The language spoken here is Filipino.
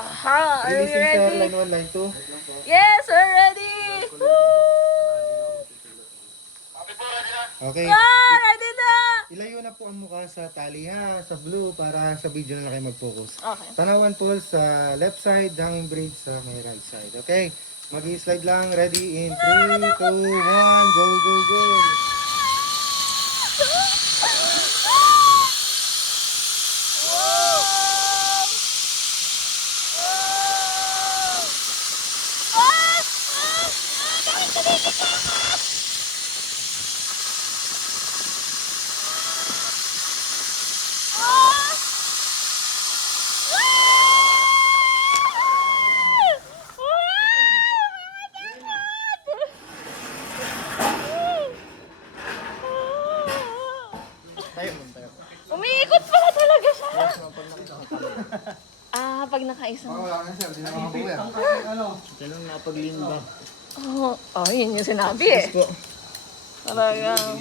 Aha! Are we Releasing sir, ready? line 1, line 2. Yes, we're ready! Woo! Okay. Ah, ready na! Ilayo na po ang mukha sa tali ha, sa blue, para sa video na lang kayo mag-focus. Okay. Tanawan po sa left side, hanging bridge sa may right side. Okay? Mag-i-slide lang. Ready in 3, 2, 1. Go, go, go. Tayo mo, tayo. Umiikot pala talaga siya. Ah, pag nakaisang. Wala na sir, hindi na makabuhay. Kailan nakapag-lean ba? Oh, yun yung sinabi eh. Po. Talagang.